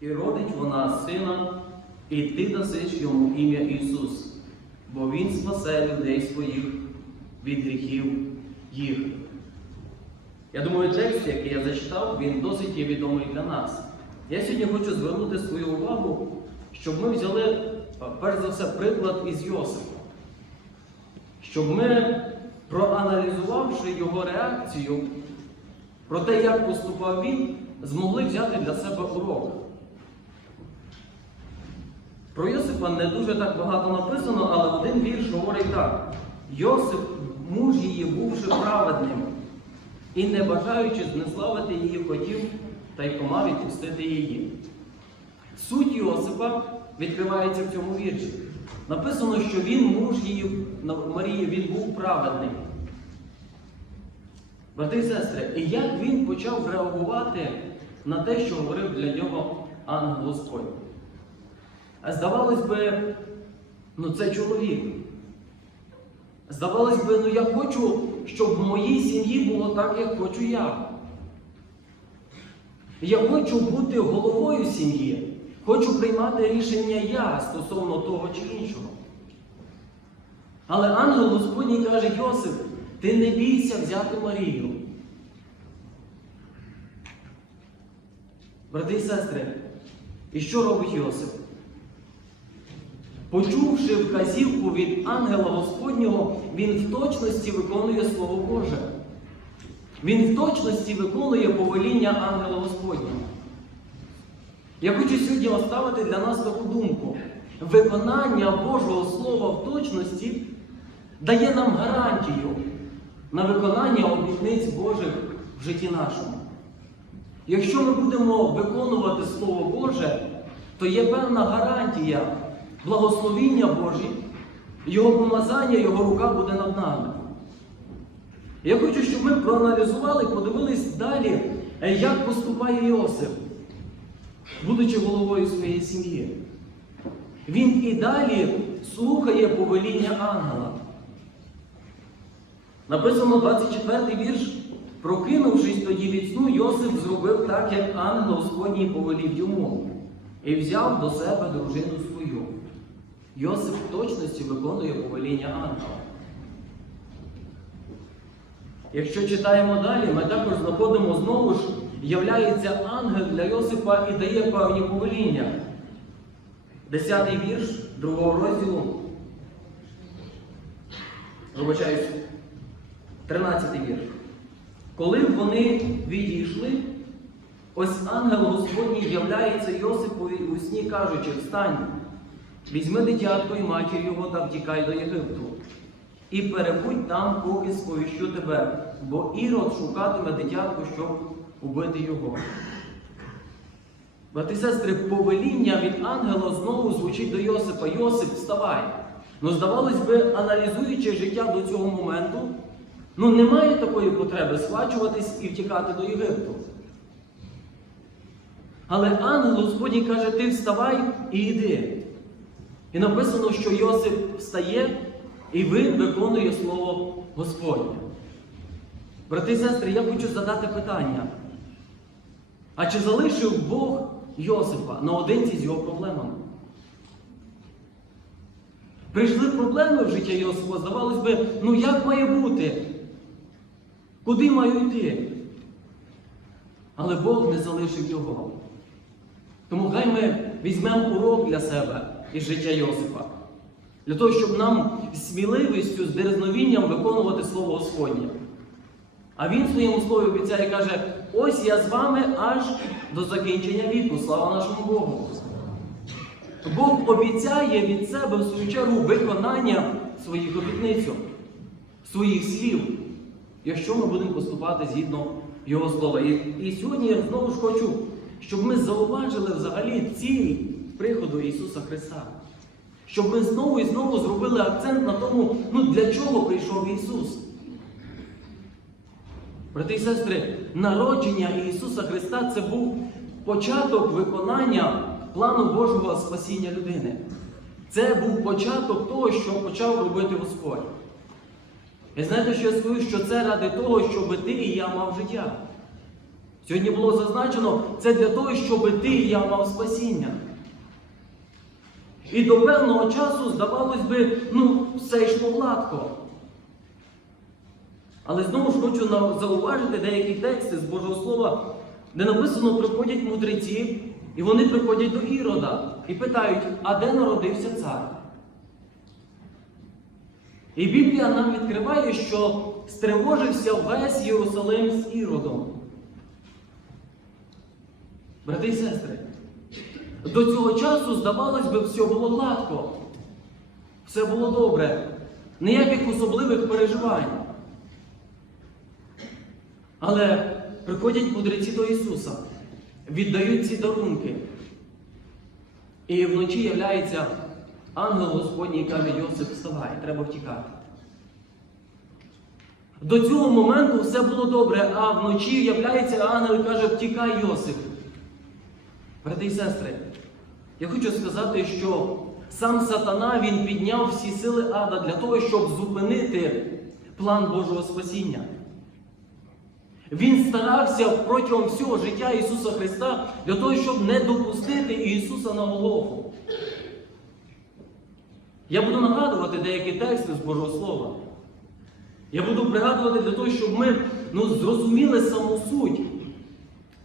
І родить вона сина, і ти дасиш йому ім'я Ісус, бо Він спасе людей своїх від гріхів їх. Я думаю, текст, який я зачитав, він досить є відомий для нас. Я сьогодні хочу звернути свою увагу, щоб ми взяли, перш за все, приклад із Йосипа. Щоб ми, проаналізувавши його реакцію, про те, як поступав він, змогли взяти для себе урок. Про Йосипа не дуже так багато написано, але один вірш говорить так: Йосип, муж її, бувши праведним, і не бажаючи знеславити її, хотів та й кома відпустити її. Суть Йосипа відкривається в цьому вірші. Написано, що він муж її Марії, він був праведним. Брати і сестри, і як він почав реагувати на те, що говорив для нього ангел Господь? А Здавалось би, ну це чоловік. Здавалось би, ну я хочу, щоб в моїй сім'ї було так, як хочу я. Я хочу бути головою сім'ї. Хочу приймати рішення я стосовно того чи іншого. Але ангел Господній каже, Йосип, ти не бійся взяти Марію. Брати і сестри, і що робить Йосип? Почувши вказівку від ангела Господнього, він в точності виконує Слово Боже. Він в точності виконує повеління ангела Господнього. Я хочу сьогодні оставити для нас таку думку. Виконання Божого Слова в точності дає нам гарантію на виконання обітниць Божих в житті нашому. Якщо ми будемо виконувати Слово Боже, то є певна гарантія благословіння Божі, Його помазання, Його рука буде над нами. Я хочу, щоб ми проаналізували подивились далі, е, як поступає Йосип, будучи головою своєї сім'ї. Він і далі слухає повеління ангела. Написано 24 вірш. Прокинувшись тоді від сну, Йосип зробив так, як ангел Господній повелів йому, і взяв до себе дружину свою. Йосип в точності виконує повеління ангела. Якщо читаємо далі, ми також знаходимо знову ж, являється ангел для Йосипа і дає певні повеління. Десятий вірш другого розділу. Вибачаюсь, 13 вірш. Коли б вони відійшли, ось ангел Господній являється Йосипові у сні, кажучи, встань, візьми дитятко і матір його та втікай до Єгипту. І перебудь там, поки сповіщу тебе, бо Ірод шукатиме дитятко, щоб убити його. Брати сестри, повеління від ангела знову звучить до Йосипа. Йосип, вставай. Ну, здавалось би, аналізуючи життя до цього моменту, ну немає такої потреби схвачуватись і втікати до Єгипту. Але ангел Господній каже, ти вставай і йди. І написано, що Йосип встає і він виконує слово Господнє. Брати і сестри, я хочу задати питання. А чи залишив Бог Йосипа наодинці з його проблемами? Прийшли проблеми в життя Йосипа, здавалось би, ну як має бути? Куди маю йти? Але Бог не залишив його. Тому хай ми візьмемо урок для себе із життя Йосипа. Для того, щоб нам сміливістю, з дерзновінням виконувати Слово Господнє. А він в своєму слові обіцяє і каже: ось я з вами аж до закінчення віку. Слава нашому Богу. Бог обіцяє від себе в свою чергу виконання своїх обітниць, своїх слів, якщо ми будемо поступати згідно Його слова. І, і сьогодні я знову ж хочу, щоб ми зауважили взагалі ціль приходу Ісуса Христа. Щоб ми знову і знову зробили акцент на тому, ну для чого прийшов Ісус. Брати і сестри, народження Ісуса Христа це був початок виконання плану Божого спасіння людини. Це був початок того, що почав робити Господь. І знаєте, що я скажу, що це ради того, щоб ти і я мав життя. Сьогодні було зазначено, це для того, щоб ти і я мав спасіння. І до певного часу, здавалось би, ну, все йшло гладко. Але знову ж хочу зауважити деякі тексти з Божого Слова, де написано, приходять мудреці, і вони приходять до Ірода і питають, а де народився цар? І Біблія нам відкриває, що стривожився весь Єрусалим з Іродом. Брати і сестри, до цього часу, здавалось би, все було гладко, все було добре, ніяких особливих переживань. Але приходять мудреці до Ісуса, віддають ці дарунки. І вночі являється ангел Господній каже, Йосип, вставай, треба втікати. До цього моменту все було добре, а вночі являється ангел і каже, втікай, Йосип. Брати і сестри, я хочу сказати, що сам сатана він підняв всі сили ада для того, щоб зупинити план Божого спасіння. Він старався протягом всього життя Ісуса Христа для того, щоб не допустити Ісуса на Голгофу. Я буду нагадувати деякі тексти з Божого Слова. Я буду пригадувати для того, щоб ми ну, зрозуміли саму суть,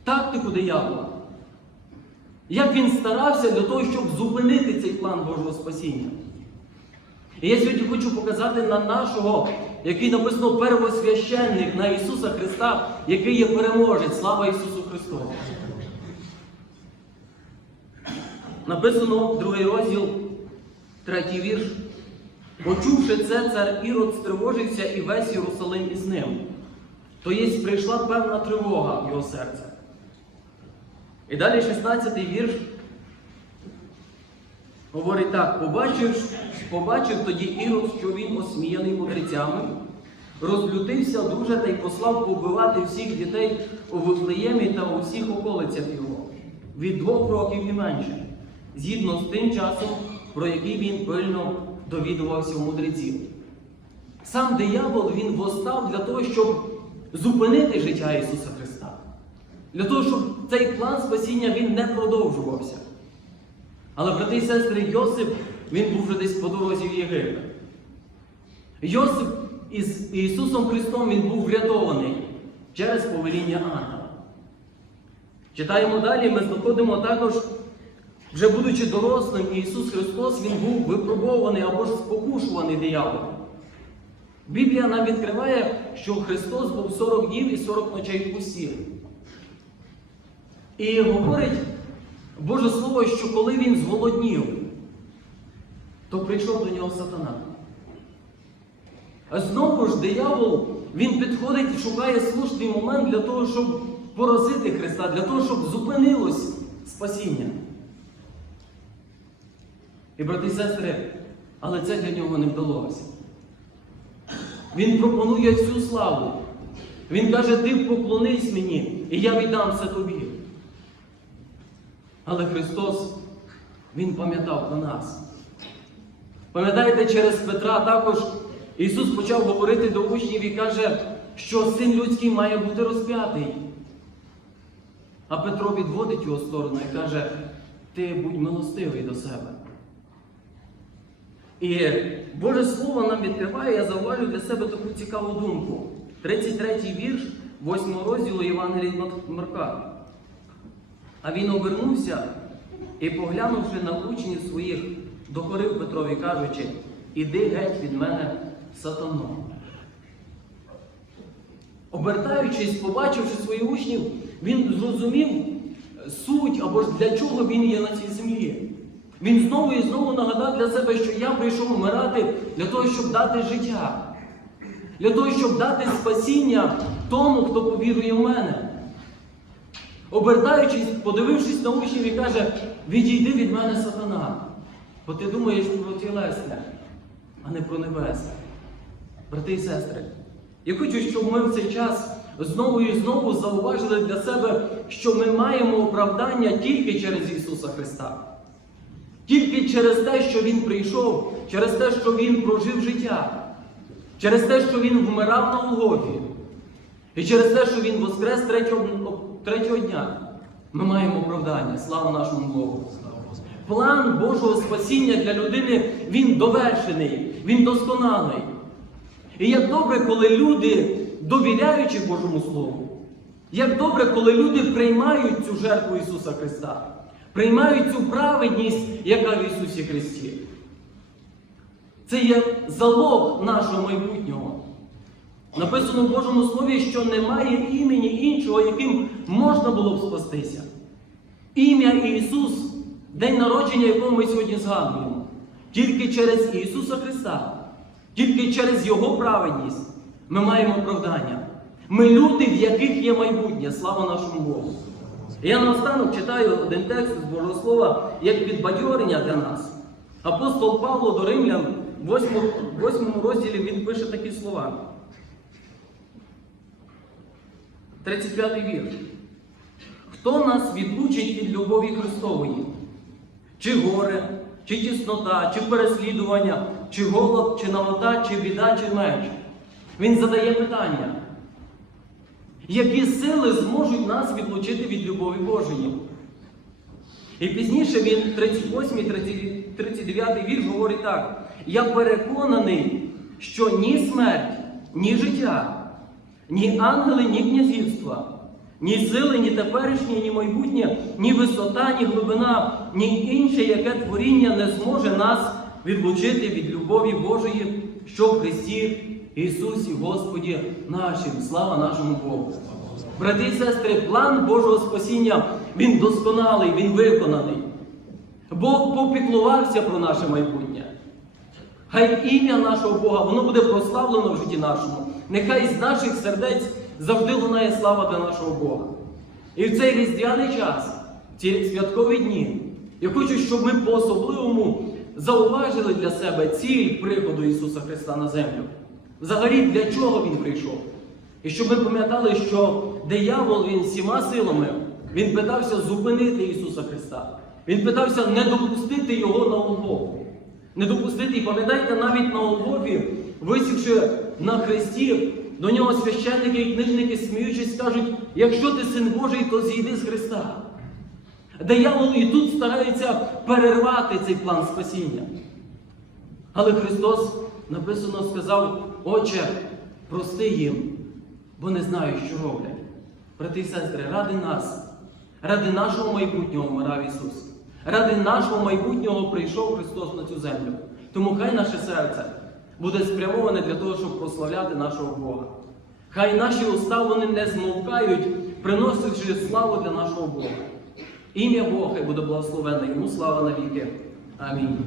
тактику диявола. Як він старався для того, щоб зупинити цей план Божого спасіння. І я сьогодні хочу показати на нашого, який написано первосвященник, на Ісуса Христа, який є переможець. Слава Ісусу Христу! Написано другий розділ, третій вірш. Почувши це, цар Ірод стривожився і весь Єрусалим із ним. То єсть прийшла певна тривога в його серце. І далі 16 вірш говорить так: побачив, побачив тоді Ірод, що він осміяний мудрецями, розлютився дуже та й послав побивати всіх дітей у Вифлеємі та у всіх околицях його, від двох років і менше, згідно з тим часом, про який він пильно довідувався у мудреців. Сам диявол він восстав для того, щоб зупинити життя Ісуса Христа. Для того, щоб цей план спасіння він не продовжувався. Але, брати і сестри, Йосип, він був вже десь по дорозі в Єгипет. Йосип із Ісусом Христом він був врятований через повеління ангела. Читаємо далі, ми знаходимо також, вже будучи дорослим, Ісус Христос Він був випробований або ж спокушуваний дияволом. Біблія нам відкриває, що Христос був 40 днів і 40 ночей пусті. І говорить Боже Слово, що коли він зголоднів, то прийшов до нього сатана. А знову ж диявол, він підходить і шукає слушний момент для того, щоб поразити Христа, для того, щоб зупинилось спасіння. І, брати і сестри, але це для нього не вдалося. Він пропонує всю славу. Він каже, ти поклонись мені, і я віддам це тобі. Але Христос, Він пам'ятав про нас. Пам'ятаєте, через Петра також Ісус почав говорити до учнів і каже, що син людський має бути розп'ятий. А Петро відводить його сторону і каже, ти будь милостивий до себе. І Боже Слово нам відкриває, я зауважу для себе таку цікаву думку. 33-й вірш 8 розділу Євангелії Марка. А він обернувся і, поглянувши на учнів своїх, докорив Петрові, кажучи, іди геть від мене, сатано. Обертаючись, побачивши своїх учнів, він зрозумів суть або ж для чого він є на цій землі. Він знову і знову нагадав для себе, що я прийшов вмирати для того, щоб дати життя, для того, щоб дати спасіння тому, хто повірує в мене. Обертаючись, подивившись на учнів і каже, відійди від мене сатана, бо ти думаєш про тілесне, а не про небесне. Брати і сестри, я хочу, щоб ми в цей час знову і знову зауважили для себе, що ми маємо оправдання тільки через Ісуса Христа. Тільки через те, що Він прийшов, через те, що Він прожив життя, через те, що Він вмирав на Голгофі, і через те, що Він воскрес третього, третього дня ми маємо оправдання. Слава нашому Богу. План Божого спасіння для людини він довершений, він досконалий. І як добре, коли люди, довіряючи Божому Слову, як добре, коли люди приймають цю жертву Ісуса Христа, приймають цю праведність, яка в Ісусі Христі. Це є залог нашого майбутнього. Написано в Божому Слові, що немає імені іншого, яким можна було б спастися. Ім'я Ісус, день народження, якого ми сьогодні згадуємо, тільки через Ісуса Христа, тільки через Його праведність ми маємо оправдання. Ми люди, в яких є майбутнє, слава нашому Богу. Я наостанок читаю один текст з Божого Слова як підбадьорення для нас. Апостол Павло до Римлян, в 8, 8 розділі він пише такі слова. 35 вірш. Хто нас відлучить від любові Христової? Чи горе, чи тіснота, чи переслідування, чи голод, чи навода, чи біда, чи меч? Він задає питання. Які сили зможуть нас відлучити від любові Божої? І пізніше він 38 і 30 39 вірш говорить так: Я переконаний, що ні смерть, ні життя, ні ангели, ні князівства, ні сили, ні теперішнє, ні майбутнє, ні висота, ні глибина, ні інше, яке творіння не зможе нас відлучити від любові Божої, що в Христі Ісусі, Господі нашим. Слава нашому Богу! Брати і сестри, план Божого спасіння, він досконалий, він виконаний. Бог попіклувався про наше майбутнє. Хай ім'я нашого Бога, воно буде прославлено в житті нашому. Нехай з наших сердець завжди лунає слава для нашого Бога. І в цей різдвяний час, ці святкові дні, я хочу, щоб ми по-особливому зауважили для себе ціль приходу Ісуса Христа на землю. Взагалі, для чого Він прийшов? І щоб ми пам'ятали, що диявол він всіма силами він питався зупинити Ісуса Христа. Він питався не допустити Його на Голгофу. Не допустити, і пам'ятаєте, навіть на Голгофі, висівши на хресті, до нього священники і книжники, сміючись, кажуть, якщо ти син Божий, то зійди з Христа. Диявол і тут старається перервати цей план спасіння. Але Христос написано сказав, Отче, прости їм, бо не знають, що роблять. Брати і сестри, ради нас, ради нашого майбутнього вмирав Ісус. Ради нашого майбутнього прийшов Христос на цю землю. Тому хай наше серце буде спрямоване для того, щоб прославляти нашого Бога. Хай наші уста вони не змовкають, приносячи славу для нашого Бога. Ім'я Бога буде благословене, йому слава навіки. Амінь.